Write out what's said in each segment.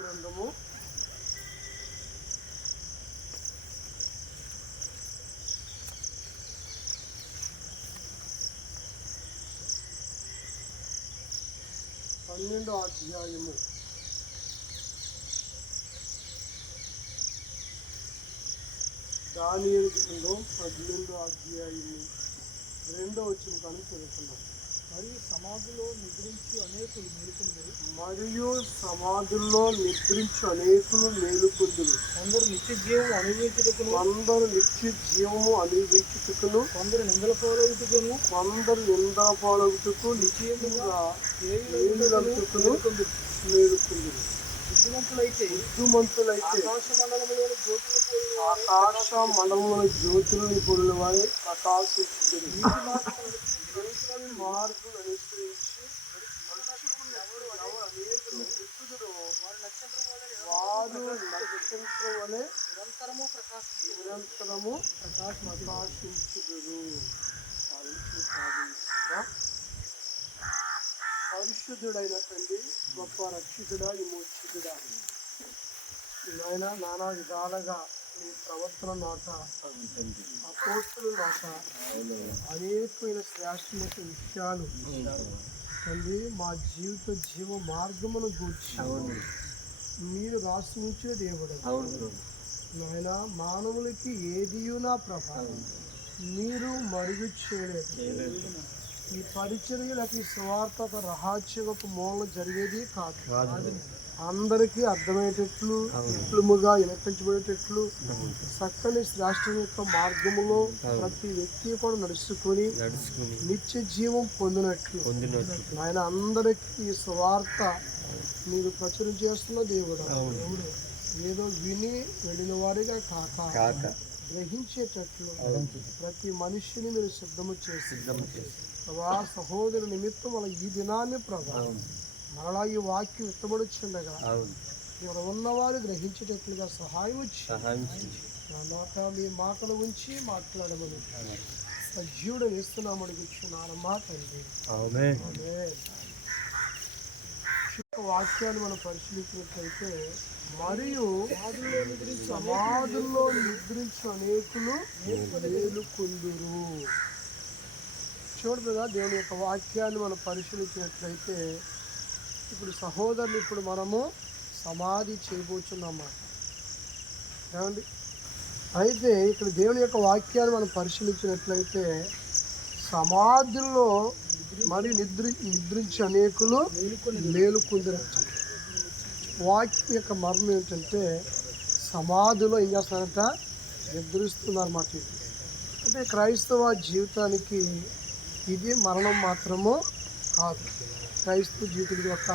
గ్రంథము 12వ అధ్యాయము దానియేలు గ్రంథం 12వ అధ్యాయము 2వ వచనం కానీ చదువుతున్నాం. మరియు సమాధిలో నిద్రించు అనేకులు మేలుకొందురు. కొందరు నిత్య జీవము అనుభవించుటకును కొందరు నిందల పాలగుటకు నిశ్చయముగా మేలుకొందురు. బుద్ధిమంతులైతే ఆకాశ మండలంలో జ్యోతులను పోలిన వారే ప్రకాశించుదురు. మార్గం అనుసరించి వారు నక్షత్రం వలె నిరంతరము ప్రకాశించుదురు. పరిశుద్ధుడైనటువంటి గొప్ప రక్షకుడా, విమోచకుడా, నాయన నానా విధాలుగా నీ ప్రవర్తన నాట అపోస్తుల నాట అనేకమైన శ్రేష్టమైన విషయాలు తండ్రి మా జీవ మార్గమును గూర్చి మీరు రాసించిన దేవుడు నాయన. మానవులకి ఏదియునా ప్రభావం మీరు మరుగు చేయలేదు. ఈ పరిచర్యలకు ఈ స్వార్థక రహస్యకు మూలం జరిగేది కాదు. అందరికీ అర్థమయ్యేటట్లు ఎట్లుముగా వినిపించబడేటట్లు చక్కని శ్రేష్టం యొక్క మార్గములో ప్రతి వ్యక్తి కూడా నడుచుకొని నిత్య జీవం పొందినట్లు ఆయన అందరికీ ఈ స్వార్థ మీరు ప్రచురం చేస్తున్న దేవుడు. ఏదో విని వెళ్ళిన వారిగా కాక గ్రహించేటట్లు ప్రతి మనిషిని మీరు సిద్ధము చేసి ప్రభా సహోదరు నిమిత్తం వాళ్ళ ఈ దినాన్ని ప్రభా మరలా ఈ వాక్యం ఎత్తబడుచుండగా ఇక్కడ ఉన్నవారు గ్రహించేటట్లుగా సహాయం వచ్చి నోట మీ మాటలు ఉంచి మాట్లాడమని సజీవుడు వేస్తున్నాము అడుగుచున్నానమ్మా తండ్రి. వాక్యాన్ని మనం పరిశీలించినట్లయితే మరియు సమాధుల్లో నిద్రించు అనేకులు మేలుకొందురు. చూడదుగా దేవుని యొక్క వాక్యాన్ని మనం పరిశీలించినట్లయితే ఇప్పుడు సహోదరులు ఇప్పుడు మనము సమాధి చేయబోచున్నమాట ఏమండి. అయితే ఇక్కడ దేవుని యొక్క వాక్యాన్ని మనం పరిశీలించినట్లయితే సమాధుల్లో మరియు నిద్రించి అనేకులు మేలుకొందురు. వాక్యం యొక్క మర్మం ఏంటంటే సమాధిలో ఏం చేస్తున్నారంట, నిద్రిస్తున్నారన్నమాట. అంటే క్రైస్తవ జీవితానికి ఇది మరణం మాత్రము కాదు, క్రైస్తవ జీవితం యొక్క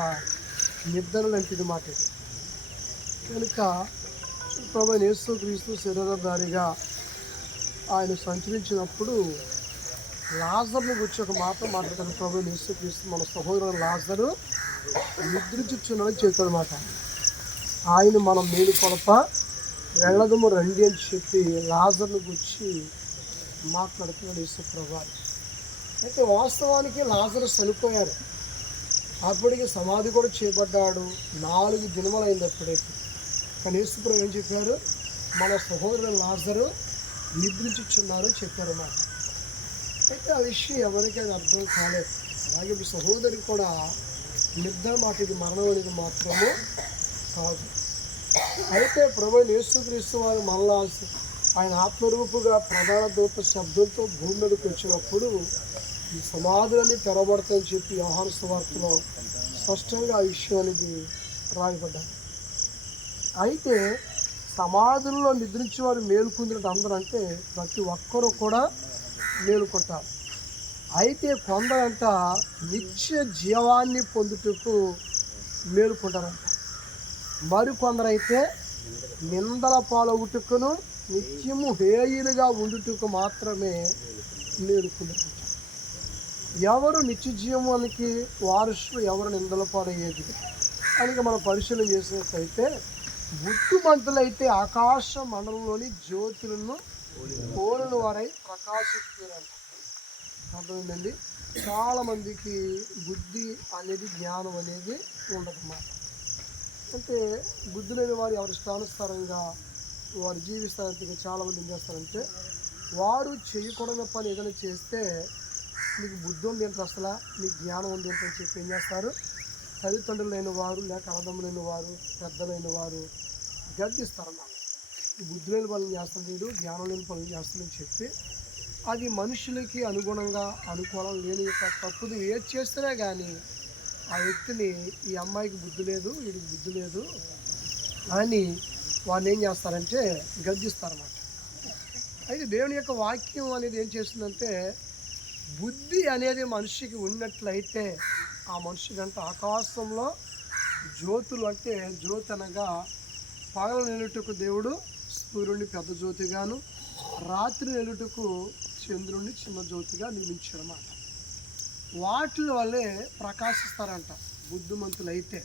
నిద్ర లాంటిది మాట. కనుక ప్రభువైన యేసుక్రీస్తు శరీరధారిగా ఆయన సంచరించినప్పుడు లాజరుని గురించి ఒక మాట మాట్లాడతాను. ప్రభువైన యేసుక్రీస్తు మన సహోదరుడు లాజరు నిద్రించుచున్నాడని చెప్తాడనమాట. ఆయన మనం మేలు కొలప వెళ్ళదము రండి అని చెప్పి లాజరుని గురించి మాట్లాడుతున్నాడు యేసు ప్రభు. అయితే వాస్తవానికి లాజరు చనిపోయారు, అప్పటికి సమాధి కూడా చేయబడ్డాడు. 4 దినములైంది అప్పుడైతే. కానీ యేసు ప్రభు ఏం చెప్పారు, మన సహోదరుడు లాజరు నిద్రించుచున్నారు చెప్పారన్నమాట. అయితే ఆ విషయం ఎవరికి అది అర్థం కాలేదు. అలాగే మీ సహోదరికి కూడా నిద్ర మాట ఇది మరణం అనేది మాత్రము కాదు. అయితే ప్రభువైన యేసుక్రీస్తు వారు మరలా ఆయన ఆత్మరూపుగా ప్రధాన దూత శబ్దంతో భూమి మీదకి వచ్చినప్పుడు ఈ సమాధులన్నీ తెరబడతాయని చెప్పి యోహాను సువార్తలో స్పష్టంగా ఆ విషయం అనేది రాయబడ్డారు. అయితే సమాధుల్లో నిద్రించి వారు మేలుకుందినట్టు అందరూ అంటే ప్రతి ఒక్కరూ కూడా మేలుకుంటారు. అయితే కొందరంట నిత్య జీవాన్ని పొందుటకు మేలుకుంటారంట. మరికొందరైతే నిందల పాలగుటకును నిత్యము హేయులుగా ఉండుటకు మాత్రమే మేలుకుంటారు. ఎవరు నిత్య జీవానికి వారసులు, ఎవరు నిందల పాలయ్యేది కనుక మనం పరిశీలన చేసినట్లయితే బుద్ధిమంతులైతే ఆకాశ మండలంలోని జ్యోతులను పోలిన వారై ప్రకాశిస్తున్నారంట. అర్థమైందండి. చాలామందికి బుద్ధి అనేది జ్ఞానం అనేది ఉండదన్నమాట. అంటే బుద్ధి లేని వారు ఎవరి ఇష్టానుసారంగా వారు జీవిస్తారంటే చాలామంది ఏం చేస్తారంటే వారు చేయకూడని పని ఏదైనా చేస్తే నీకు బుద్ధి ఉంది ఏంటి అసలు, నీకు జ్ఞానం ఉంది ఏంటని చెప్పి ఏం చేస్తారు, తల్లిదండ్రులు లేని వారు లేక అన్నదమ్ములు లేని వారు పెద్దలైన వారు గర్దిస్తారన్నమాట. ఈ బుద్ధి లేని పనులు చేస్తాడు వీడు, జ్ఞానం లేని పనులు చేస్తాడని చెప్పి అది మనుషులకి అనుగుణంగా అనుకూలం లేని యొక్క తప్పులు ఏది చేస్తేనే కానీ ఆ వ్యక్తిని ఈ అమ్మాయికి బుద్ధి లేదు వీడికి బుద్ధి లేదు అని వాడిని ఏం చేస్తారంటే గర్దిస్తారన్నమాట. అయితే దేవుని యొక్క వాక్యం అనేది ఏం చేస్తుందంటే బుద్ధి అనేది మనిషికి ఉన్నట్లయితే ఆ మనిషి గంట ఆకాశంలో జ్యోతులు అంటే జ్యోతి అనగా పగల నిలుటకు దేవుడు సూర్యుడిని పెద్ద జ్యోతిగాను రాత్రి నిలుటకు చంద్రుడిని చిన్న జ్యోతిగా నియమించాడన్నమాట. వాటి వల్లే ప్రకాశిస్తారంట బుద్ధిమంతులు అయితే.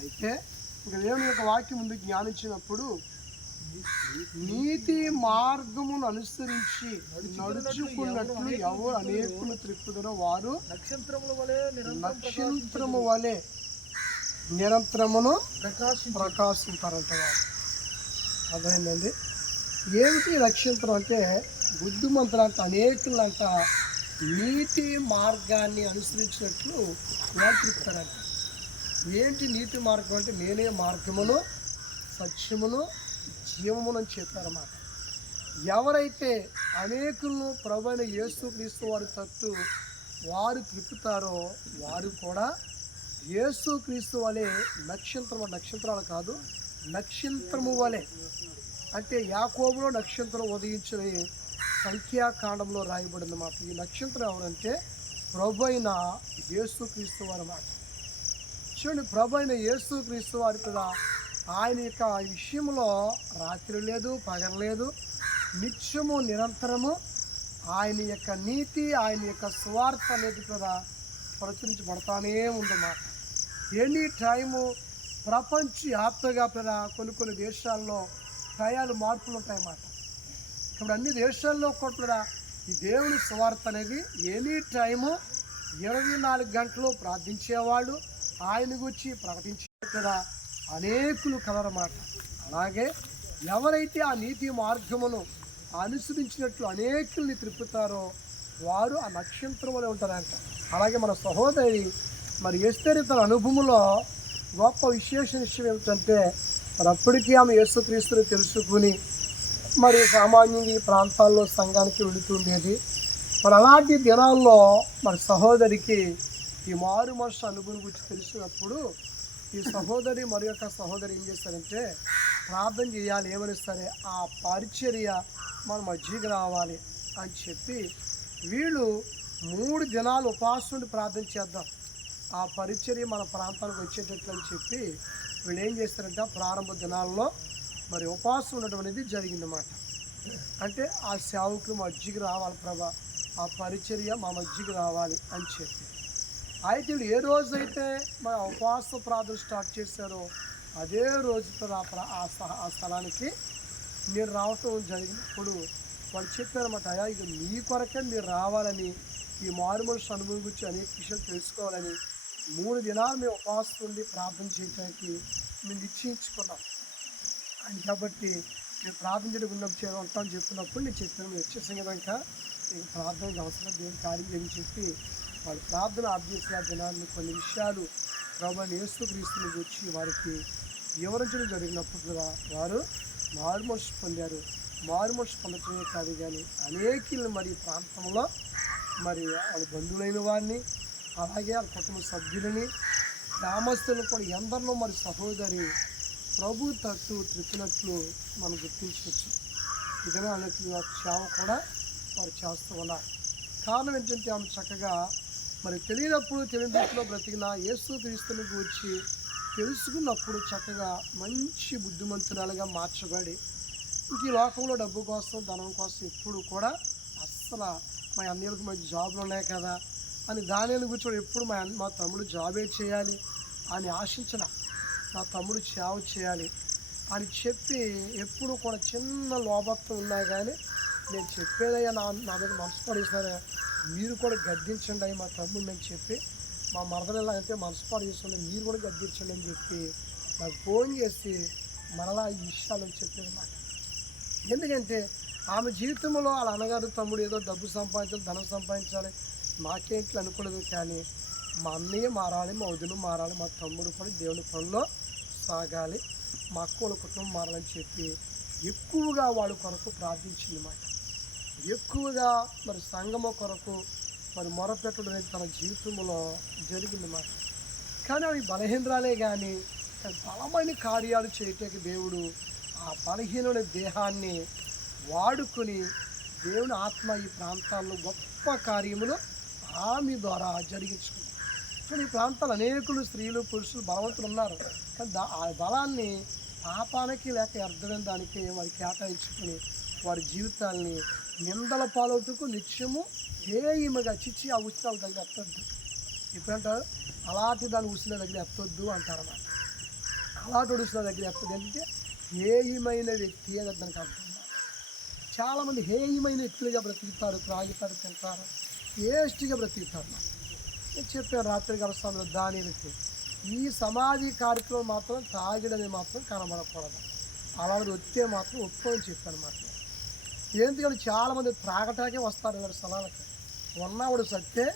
అయితే ఇంకా దేవుని యొక్క వాక్యం ముందు జ్ఞానించినప్పుడు నీతి మార్గమును అనుసరించి నడుచుకున్నట్లు ఎవరు అనేకులు త్రిప్పుదరో వారు నక్షత్రము వలె నిరంతరమును ప్రకాశించారంట వారు. అదేంటండి ఏమిటి నక్షత్రం అంటే బుద్ధిమంతులు అంట అనేకులంట నీతి మార్గాన్ని అనుసరించినట్లు వాళ్ళు త్రిప్పుతారంట. ఏంటి నీతి మార్గం అంటే నేనే మార్గమును సత్యమును జీవమును అని చెప్పారన్నమాట. ఎవరైతే అనేకులను ప్రభువైన యేసుక్రీస్తు వారి తట్టు వారు త్రిప్పుతారో వారు కూడా యేసుక్రీస్తు వలె నక్షత్రాలు కాదు నక్షత్రము వలె అంటే యాకోబులో నక్షత్రం ఉదయించిన సంఖ్యాకాండంలో రాయబడింది అన్నమాట. ఈ నక్షత్రం ఎవరంటే ప్రభు అయిన యేసుక్రీస్తు వారి మాట. చూడండి, ప్రభు అయిన యేసుక్రీస్తు వారి కూడా ఆయన యొక్క విషయంలో రాత్రి లేదు పగలు లేదు, నిత్యము నిరంతరము ఆయన యొక్క నీతి ఆయన యొక్క స్వార్థ అనేది కూడా ప్రచురించబడతానే ఉందన్నమాట. ఎనీ టైము ప్రపంచవ్యాప్తంగా కూడా కొన్ని దేశాల్లో టయాలు మార్పులు ఉంటాయన్నమాట. ఇప్పుడు అన్ని దేశాల్లో కూడా ఈ దేవుని స్వార్థ అనేది ఎనీ టైము 24 గంటలు ప్రార్థించేవాళ్ళు ఆయన గురించి ప్రకటించే కూడా అనేకులు కలరమాట. అలాగే ఎవరైతే ఆ నీతి మార్గమును అనుసరించినట్లు అనేకుల్ని త్రిప్పుతారో వారు ఆ నక్షత్రం వలె ఉంటారంట. అలాగే మన సహోదరి మరి ఎస్తేరు తన అనుభవంలో గొప్ప విశేషం ఏమిటంటే మరి అప్పటికీ ఆమె యేసుక్రీస్తుని తెలుసుకుని మరి సామాన్యంగా ఈ ప్రాంతాల్లో సంఘానికి వెళుతుండేది. మరి అలాంటి దినాల్లో మరి సహోదరికి ఈ మారు మనసు అనుభవం గురించి తెలిసినప్పుడు ఈ సహోదరి మరి యొక్క సహోదరి ఏం చేస్తారంటే ప్రార్థన చేయాలి, ఏమని సరే ఆ పరిచర్య మన మధ్యకి రావాలి అని చెప్పి వీళ్ళు 3 దినాలు ఉపవాసం ఉండి ప్రార్థన చేద్దాం ఆ పరిచర్య మన ప్రాంతానికి వచ్చేటట్లు అని చెప్పి వీళ్ళు ఏం చేస్తారంటే ప్రారంభ దినాల్లో మరి ఉపవాసం ఉండటం అనేది జరిగిందన్నమాట. అంటే ఆ సేవకులు మధ్యకి రావాలి ప్రభా, ఆ పరిచర్య మా మధ్యకి రావాలి అని చెప్పి. అయితే వీళ్ళు ఏ రోజైతే మన ఉపవాస ప్రార్థన స్టార్ట్ చేశారో అదే రోజు ఆ స్థలానికి మీరు రావటం జరిగినప్పుడు వాళ్ళు చెప్పారన్నమాట, అయ్యా ఇక మీ కొరకే మీరు రావాలని ఈ మారు మనసు అనుభవం గురించి అనేక విషయాలు తెలుసుకోవాలని 3 దినాలు మేము ఉపవాసం ఉండి ప్రార్థన చేయడానికి మేము నిశ్చయించుకున్నాం అని. కాబట్టి నేను ప్రార్థన చేయడం ఉన్నప్పుడు ఉంటామని చెప్పినప్పుడు నేను చెప్పాను మీరు వచ్చేసాం కనుక నేను ప్రార్థనకు అవసరం దేవుని కార్యం చేయని చెప్పి వాళ్ళు ప్రార్థన అభ్యర్థించిన దినాన్ని కొన్ని విషయాలు ప్రభువైన యేసుక్రీస్తుని గురించి వారికి వివరించడం జరిగినప్పుడు వారు మారుమనసు పొందారు. మారుమనసు పొందటమే కాదు కానీ అనేకులను మరి ప్రాంతంలో మరి వాళ్ళ బంధువులైన వారిని అలాగే వాళ్ళ కుటుంబ సభ్యులని గ్రామస్తులను కూడా ఎందరినో మరి సహోదరి ప్రభు తట్టు త్రిప్పినట్లు మనం గుర్తించవచ్చు. ఇదనే అన్నట్లు సేవ కూడా వారు చేస్తూ ఉన్నారు. కారణం ఏంటంటే ఆమె చక్కగా మరి తెలియనప్పుడు తెలియని దృష్టిలో బ్రతికిన యేసుక్రీస్తుని గురించి తెలుసుకున్నప్పుడు చక్కగా మంచి బుద్ధిమంతురాలుగా మార్చబడి ఇంక ఈ లోకంలో డబ్బు కోసం ధనం కోసం ఎప్పుడు కూడా అస్సలు మా అన్నయ్యలకు మంచి జాబులు ఉన్నాయి కదా అని దాని గురించి ఎప్పుడు మా తమ్ముడు జాబే చేయాలి అని ఆశించిన, నా తమ్ముడు సేవ చేయాలి అని చెప్పి ఎప్పుడు కూడా చిన్న లోపత్వం ఉన్నా కానీ నేను చెప్పేదయ్యా నా మీద మనసు పడేసినారా మీరు కూడా గద్దించండి అయ్యి మా తమ్ముడిని అని చెప్పి మా మరదలు ఎలా అంటే మనసు పడేస్తుంది మీరు కూడా గద్దించండి అని చెప్పి నాకు ఫోన్ చేసి మరలా ఈ విషయాలు చెప్పారన్నమాట. ఎందుకంటే ఆమె జీవితంలో వాళ్ళ అన్నగారు తమ్ముడు ఏదో డబ్బు సంపాదించాలి, ధనం సంపాదించాలి, నాకేంటి అనుకోలేదు. కానీ మా అన్నయ్య మారాలి, మా వదిన మారాలి, మా తమ్ముడు కూడా దేవుని పనిలో సాగాలి, మా అక్కల కుటుంబం మారాలని చెప్పి ఎక్కువగా వాళ్ళ కొరకు ప్రార్థించింది మాట. ఎక్కువగా మరి సంఘము కొరకు మరి మొరపెట్టడం అనేది తన జీవితంలో జరిగింది మాట. కానీ అవి బలహీనరాలే కానీ బలమైన కార్యాలు చేయటానికి దేవుడు ఆ బలహీనమైన దేహాన్ని వాడుకొని దేవుని ఆత్మ ఈ ప్రాంతాల్లో గొప్ప కార్యములు ఆమె ద్వారా జరిగించుకుంది. చూడండి, ఈ ప్రాంతాలు అనేకులు స్త్రీలు పురుషులు బలవంతులు ఉన్నారు. కానీ ఆ బలాన్ని పాపానికి లేక అర్థమైన దానికి వారి కేటాయించుకుని వారి జీవితాల్ని నిందల పాలవుటకు నిత్యము హేయముగా చిచ్చి ఆ ఉత్సవాల దగ్గర ఎత్తొద్దు. ఇప్పుడంటారు అలాంటి దాని ఉసుల దగ్గర ఎత్తొద్దు అంటారన్నమాట. అలాంటి ఉసుల దగ్గర ఎత్తదు అంటే హేయమైన వ్యక్తి అని దానికి అర్థం. చాలామంది హేయమైన వ్యక్తులుగా బ్రతుకుతారు, త్రాగుతారు, తింటారు, వేస్ట్గా బ్రతుకుతారు. నేను చెప్పాను రాత్రి గలస్థానంలో దానికి ఈ సమాధి కార్యక్రమం మాత్రం తాగిడని మాత్రం కనబడకూడదు, అలాంటి వస్తే మాత్రం ఒప్పుకొని చెప్పాను మాట. ఎందుకంటే చాలామంది త్రాగటాకే వస్తారు వాడి స్థలాలకి. ఉన్నవాడు సత్తే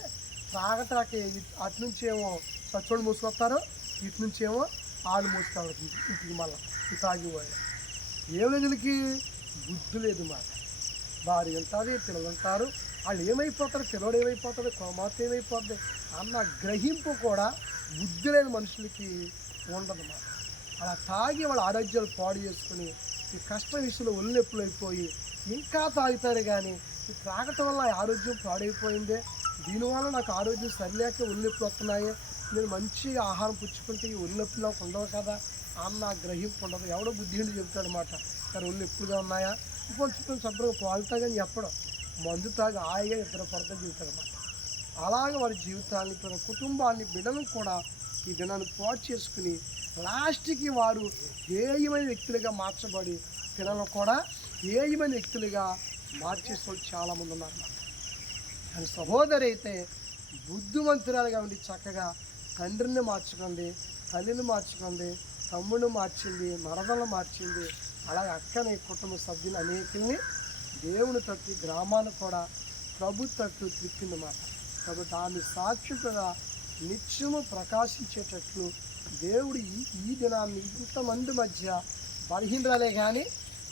త్రాగటాకే అటు నుంచేమో సచ్చోడు మూసుకొస్తారు, ఇటు నుంచేమో ఆడు మూసుకొస్తారు ఇంటికి. మళ్ళీ ఈ తాగిపోయాడు ఏమికి బుద్ధి లేదు మాట. భార్య ఉంటుంది, పిల్లలు ఉంటారు, వాళ్ళు ఏమైపోతారు, పిల్లడు ఏమైపోతాడు, కొమార్తె ఏమైపోతుంది అన్న గ్రహింపు కూడా బుద్ధి లేని మనుషులకి ఉండదన్నమాట. అలా తాగి వాళ్ళ ఆరోగ్యాలు పాడు చేసుకుని ఈ కష్ట విషయంలో ఒళ్ళెప్పులు అయిపోయి ఇంకా తాగుతారు. కానీ ఈ త్రాగటం వల్ల ఆరోగ్యం పాడైపోయిందే, దీనివల్ల నాకు ఆరోగ్యం సరిలేక ఒళ్ళెప్పులు వస్తున్నాయి, నేను మంచి ఆహారం పుచ్చుకుంటే ఈ ఒళ్ళెప్పులు నాకు ఉండవు కదా అన్న గ్రహింపు ఉండదు. ఎవడో బుద్ధిహీనుడు చెప్తాడు అన్నమాట, సరే ఒళ్ళు ఎప్పుడుగా ఉన్నాయా కొంచెం శుభ్రంగా పాలుతాగని చెప్పడం, మందు తాగి హాయిగా ఇద్దరు పడతాను చెబుతాడన్నమాట. అలాగే వారి జీవితాన్ని తన కుటుంబాన్ని బిడ్డలను కూడా ఈ దినాన్ని పాటు చేసుకుని లాస్ట్కి వారు హేయమైన వ్యక్తులుగా మార్చబడి పిల్లలను కూడా హేయమైన వ్యక్తులుగా మార్చేసే వాళ్ళు చాలామంది ఉన్నారన్నమాట. కానీ సహోదరి అయితే బుద్ధిమంతురాలుగా ఉండి చక్కగా తండ్రిని మార్చుకుంది, తల్లిని మార్చుకుంది, తమ్ముడిని మార్చింది, మరదలను మార్చింది. అలాగే అక్కని కుటుంబ సభ్యులు అనేకుల్ని దేవుని తట్టు గ్రామాన్ని కూడా ప్రభు తట్టు త్రిప్పిందన్నమాట. కాబట్టి ఆమె సాక్షిగా నిత్యము ప్రకాశించేటట్లు దేవుడు ఈ దినాన్ని ఇంతమంది మధ్య బలహీనరాలే కానీ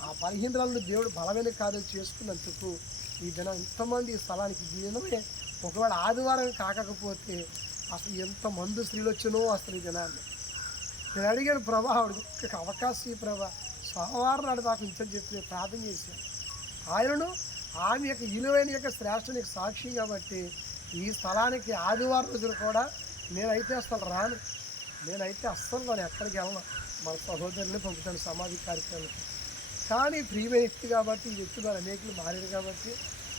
ఆ బలహీనరాలను దేవుడు బలమైన కార్యాలు చేసుకున్నందుకు ఈ దినం ఇంతమంది ఈ స్థలానికి దినమే. ఒకవేళ ఆదివారం కాకపోతే అసలు ఎంతమంది స్త్రీలు వచ్చినో అసలు ఈ దినాన్ని నేను అడిగాను, ప్రభా ఆవిడ అవకాశం ఈ ప్రభా సోమవారం నాడు నాకు ఇంచని చెప్పి ప్రార్థన చేశాను. ఆయనను ఆమె యొక్క విలువైన యొక్క శ్రేష్ఠునికి సాక్షి కాబట్టి ఈ స్థలానికి ఆదివారం రోజులు కూడా నేనైతే అసలు రాను, నేనైతే అస్సలు నేను ఎక్కడికి వెళ్ళను, మన సహోదరుని పంపుతాను సమాధి కార్యక్రమానికి. కానీ ప్రియమైన వ్యక్తి కాబట్టి ఈ వ్యక్తులు అనేకులు మారారు కాబట్టి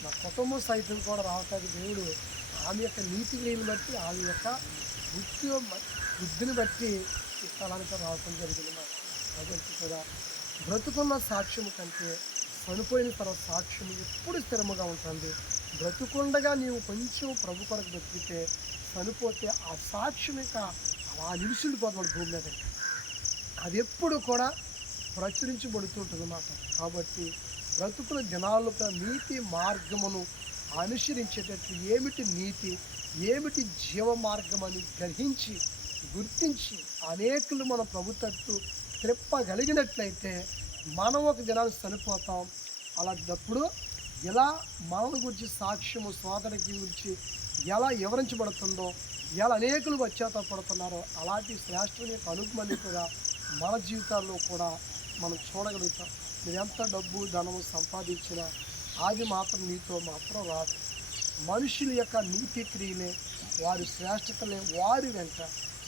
నా కుటుంబం సైతం కూడా రావటానికి దేవుడు ఆమె యొక్క నీతి క్రియను బట్టి ఆమె యొక్క బుద్ధిని బట్టి ఈ స్థలానికి రావటం జరిగింది మాట. కాబట్టి కూడా బ్రతుకున్న సాక్ష్యము కంటే చనిపోయిన తర్వాత సాక్ష్యము ఎప్పుడు స్థిరముగా ఉంటుంది. బ్రతుకుండగా నీవు కొంచెం ప్రభు కొరకు బ్రతికితే చనిపోతే ఆ సాక్ష్యం ఇక అలా నిలిచిపోతాడు భూమి మీద. అది ఎప్పుడు కూడా ప్రచురించబడుతుంటుంది అన్నమాట. కాబట్టి బ్రతుకుల దినాలుగా నీతి మార్గమును అనుసరించేటట్లు ఏమిటి నీతి, ఏమిటి జీవ మార్గం అని గ్రహించి గుర్తించి అనేకులు మన ప్రభుత్వత్తు త్రిప్పగలిగినట్లయితే మనం ఒక దినాన్ని చనిపోతాం. అలాంటప్పుడు ఎలా మన గురించి సాక్ష్యము సోదరికి గురించి ఎలా వివరించబడుతుందో, ఎలా అనేకులు పశ్చాత్తాపడుతున్నారో అలాంటి శ్రేష్ఠుని యొక్క అనుభవాన్ని కూడా మన జీవితాల్లో కూడా మనం చూడగలుగుతాం. మీరు ఎంత డబ్బు ధనము సంపాదించినా అది మాత్రం నీతో మాత్రం రాదు. మనుషుల యొక్క నీతి క్రియలే, వారి శ్రేష్టతలే వారి వెంట.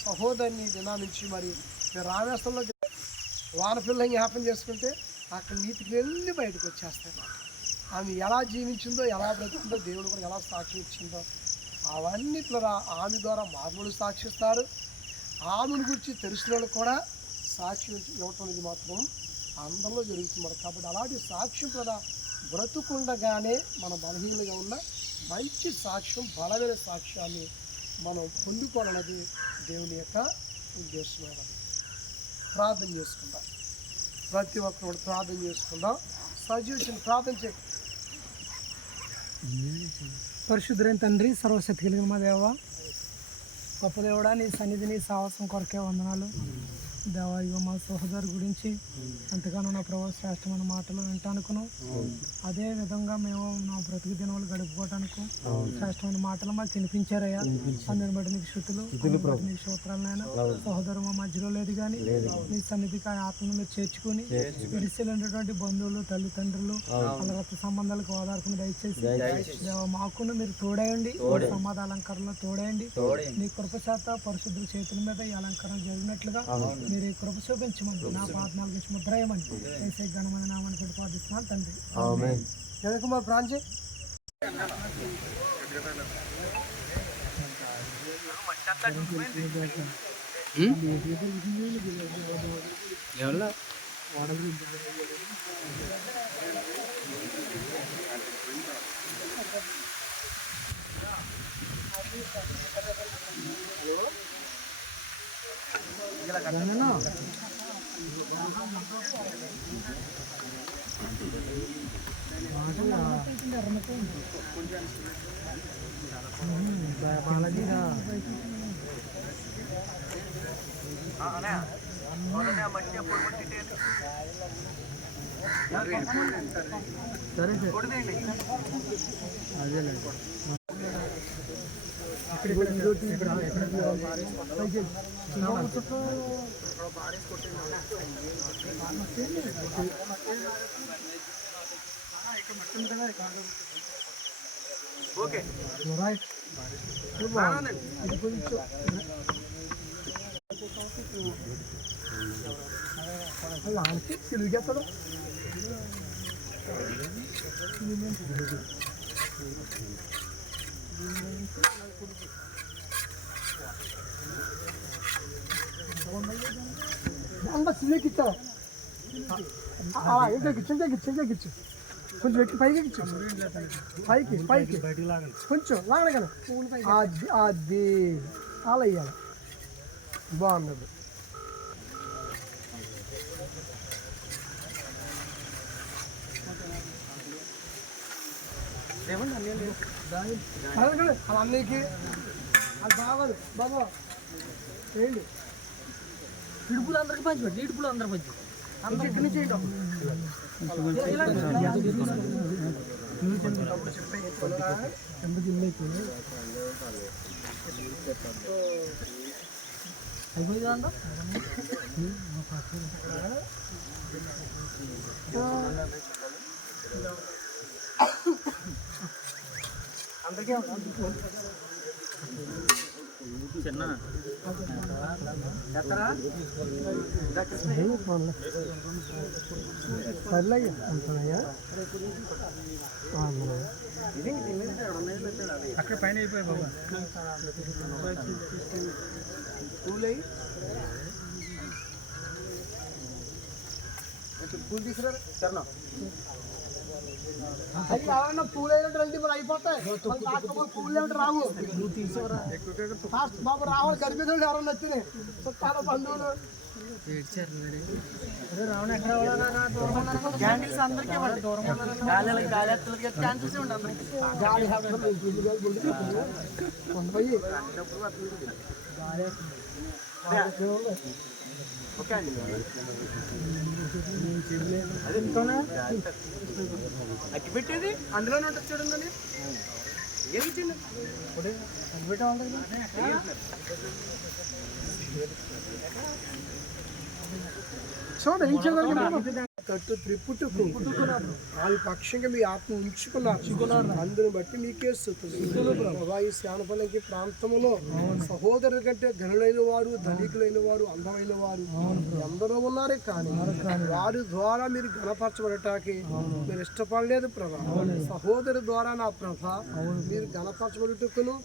సహోదరిని దినా నుంచి మరి మీరు రామేశ్వరంలో వానపిల్ల జ్ఞాపం చేసుకుంటే అక్కడ నీతి క్రియలన్నీ బయటకు వచ్చేస్తాయి. ఆమె ఎలా జీవించిందో, ఎలా బ్రతికిందో, దేవుడు కూడా ఎలా సాక్షి ఇచ్చిందో అవన్నిట్లో ఆమె ద్వారా మార్పులు సాక్షిస్తారు. ఆమెను గురించి తెలిసిన వాళ్ళు కూడా సాక్షి ఇవ్వటం అనేది మాత్రం అందరిలో జరుగుతున్నారు. కాబట్టి అలాంటి సాక్ష్యం కూడా బ్రతుకుండగానే మన బలహీనంగా ఉన్న మంచి సాక్ష్యం, బలమైన సాక్ష్యాన్ని మనం పొందుకోవాలన్నది దేవుని యొక్క ఉద్దేశమైనది. ప్రార్థన చేసుకుందాం. ప్రతి ఒక్కరు కూడా ప్రార్థన చేసుకుందాం. సజీవించిన ప్రార్థన చేయి. పరిశుద్ధులైన తండ్రి, సర్వశక్తి కలిగిన మా దేవ, గొప్ప దేవుడా, నీ సన్నిధిని సాహసం కొరకే వందనాలు దేవా. ఇగో మా సహోదరు గురించి ఎంతగానో నా ప్రభావ శ్రేష్టమైన మాటలు వింటానుకును, అదే విధంగా మేము నా బ్రతుకు దినములు గడుపుకోవటానికి శ్రేష్టమైన మాటలు మాకు వినిపించారయ్యా. అందరిని బట్టి నీకు శృతులు, నీకు స్తోత్రాలనైనా. సహోదరు మా మధ్యలో లేదు కానీ నీ సన్నిధికి ఆ ఆత్మను మీరు చేర్చుకుని విడిసినటువంటి బంధువులు, తల్లిదండ్రులు, వాళ్ళ రక్త సంబంధాలకు ఓదార్పును దయచేసి దేవా మాకును మీరు తోడేయండి. సమాధ అలంకరణలో తోడేయండి. నీ కృప చేత పరిశుద్ధుల చేతుల మీద ఈ అలంకరణ జరిగినట్లుగా మీరు ఈ కృప చూపించమని నా ప్రార్థనలు ముద్రయమని వేసే ఘనమైన నామాన్ని కూడా ప్రార్థిస్తున్నాను తండ్రి. కుమార్ ప్రాంజీ ఓకే రైట్. ఇది కొంచెం లాంటి తిరిగేస్తాడు. అంత సిలికిచ్చావు ఇంకెక్కిచ్చు కొంచెం ఎక్కి పైకి ఎక్కిచ్చు, పైకి పైకి కొంచెం లాగడగల. అది అలా వేయాలి. బాగుండదు. అన్నీకి అది బాగోదు బాబా. ఏంటి ఇడుపులు అందరికి పంచిపెట్టి, ఇడుపులు అందరు పంచి ఇక్కడి నుంచి అయిపోయిందా అందరికీ చిన్న సర్లయ్యా అంటున్నాయా అక్కడ పైన అయిపోయాయి బాబా. పూలు తీసుకురా సరేనా. అది కావాలన్నా పూలు అయినట్టు రండి, మరి అయిపోతాయి. పూలు ఏమిటి రావు. ఫాస్ట్ బాబు రావాలి. కనిపించండి ఎవరన్నా వచ్చినాయి చుట్టాల బంధువులు. ఓకే అండి. అక్కి పెట్టేది అందులోనే ఉంటుంది చూడండి. ఏమి చిన్న చూడండి. కట్టు త్రిపుట్టు వాళ్ళ పక్షంగా మీ ఆత్మ ఉంచుకున్నారు. అందుని బట్టి మీకే ఈ శానపల్లి ప్రాంతంలో సహోదరుల కంటే ఘనులైన వారు, ధనికులైన వారు, అందమైన వారు అందరూ ఉన్నారే. కానీ వారి ద్వారా మీరు గణపరచబడటానికి మీరు ఇష్టపడలేదు ప్రభా. సహోదరు ద్వారా నా ప్రభా మీరు గణపరచబడుటకును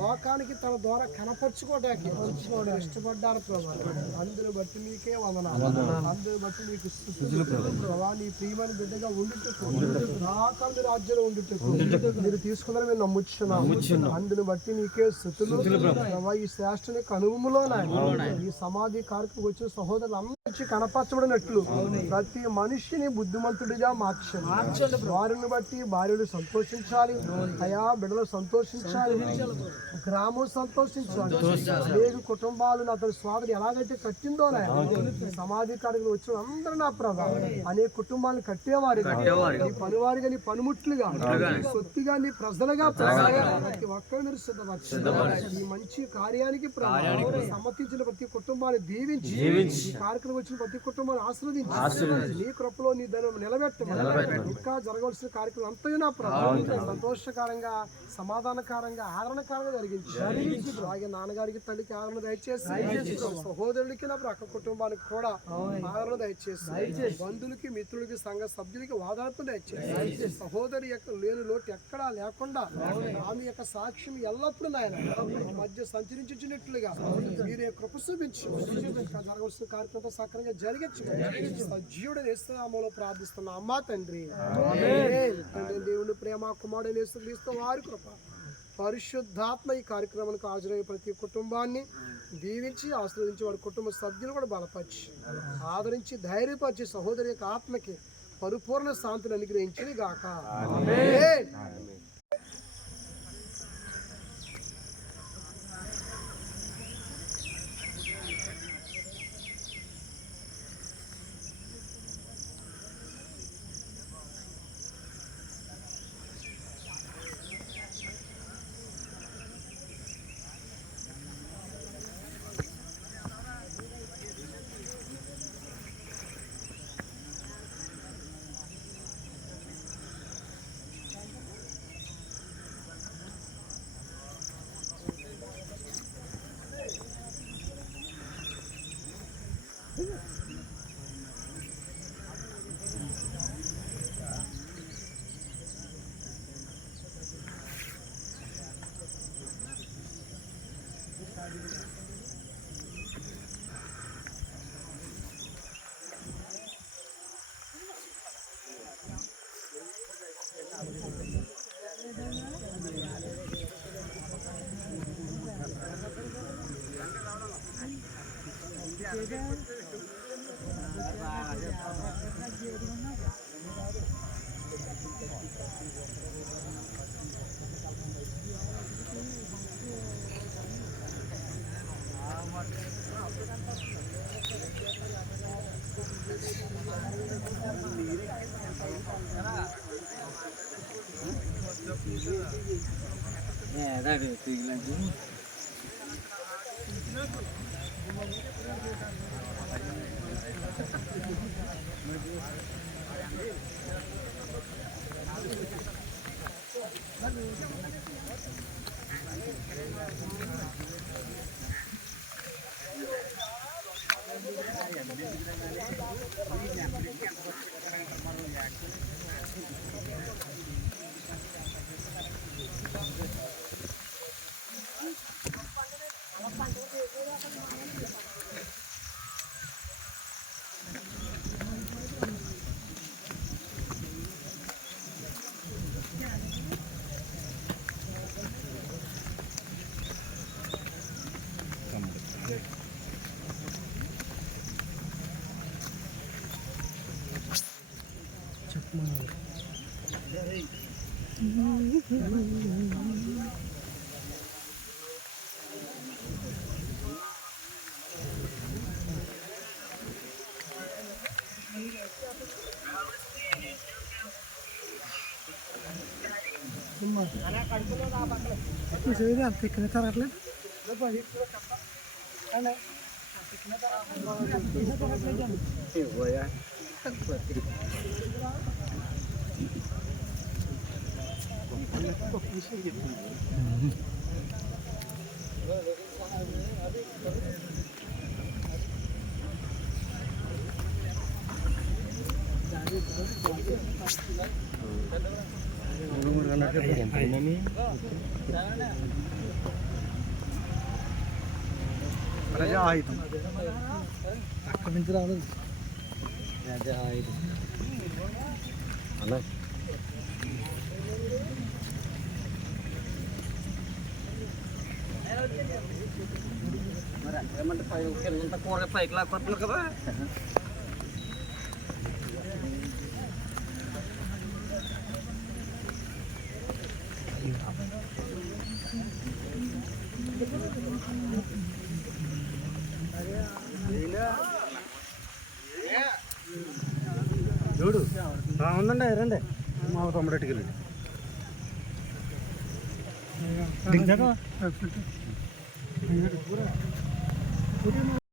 లోకానికి తన ద్వారా కనపరచుకోవడానికి ఇష్టపడ్డారు ప్రభా. అందుని బట్టి మీకే వందనాలు. అందుని బట్టి మీకు ప్రభా నీ ప్రియమైన బిడ్డగా ఉండుటకు నాకాల మీ రాజ్యంలో ఉండుటకు మీరు తీసుకున్నారని మేము నమ్ముచున్నాం. అందుని బట్టి నీకే స్తుతులు ప్రభా. ఈ శ్రేష్ఠని కనుమలో ఈ సమాధి కార్యక్రమం వచ్చిన సహోదరులు అందరి కనపరచబడినట్లు ప్రతి మనిషిని బుద్ధిమంతుడిగా మార్చండి. వారిని బట్టి భార్యలు సంతోషించాలి అయా, బిడ్డలు సంతోషించాలి, గ్రామం సంతోషించాలి, అనేక కుటుంబాలను అతని స్వామిని ఎలాగైతే కట్టిందో సమాధి కార్యక్రమం వచ్చిన అందరూ నా ప్రభా అనేక కుటుంబాలను కట్టేవారు, నీ పనివారిగా, నీ పనిముట్లుగా, సొత్తుగా, నీ ప్రజలుగా ప్రతి ఒక్కరు మీరు సిద్ధపరచండి. ఈ మంచి కార్యానికి సమ్మతించిన ప్రతి కుటుంబాన్ని దీవించి, ఈ కార్యక్రమం వచ్చిన ప్రతి కుటుంబాన్ని ఆశీర్వదించి నీ కృపలో నీ ధనం నిలబెట్టమని, ఇంకా జరగవలసిన కార్యక్రమం అంతయు నా ప్రభా సంతోషకరంగా, సమాధానకరంగా, ఆదరణకరంగా జరిగించి అలాగే నాన్నగారికి, తల్లికి ఆదరణ దయచేసి, సహోదరుడికి, నా అక్క కుటుంబానికి కూడా ఆదరణ దయచేసి, బంధువులకి, మిత్రులకి, సంఘ సభ్యులకి వాదార్పు దయచేసి, సహోదరి యొక్క లేని లోటు ఎక్కడా లేకుండా ఆమె యొక్క సాక్ష్యం ఎల్లప్పుడూ నాయన మధ్య సంచరించినట్లుగా మీరే కృప చూపించి జరగవలసిన కార్యక్రమంతో సక్రంగా జరిగించు. సజీవుడు యేసునామములో ప్రార్థిస్తున్నా అమ్మా తండ్రి. దేవుని ప్రేమ, కుమారుడు యేసుక్రీస్తు వారి కృప, పరిశుద్ధాత్మ ఈ కార్యక్రమానికి హాజరయ్యే ప్రతి కుటుంబాన్ని దీవించి ఆశీర్వదించి వారి కుటుంబ సభ్యులు కూడా బలపరిచి ఆదరించి ధైర్యపరిచి సహోదరి యొక్క ఆత్మకి పరిపూర్ణ శాంతిని అనుగ్రహించి గాక. ఆమేన్. అంత ఎక్కిన తరగట్లేదు అక్కడి నుంచి రాలేదు. కూర పైకి లాక్కొస్తున్నారు కదా. చూడు ఉందండి రండి మా తొమ్మిదికి వెళ్ళండి.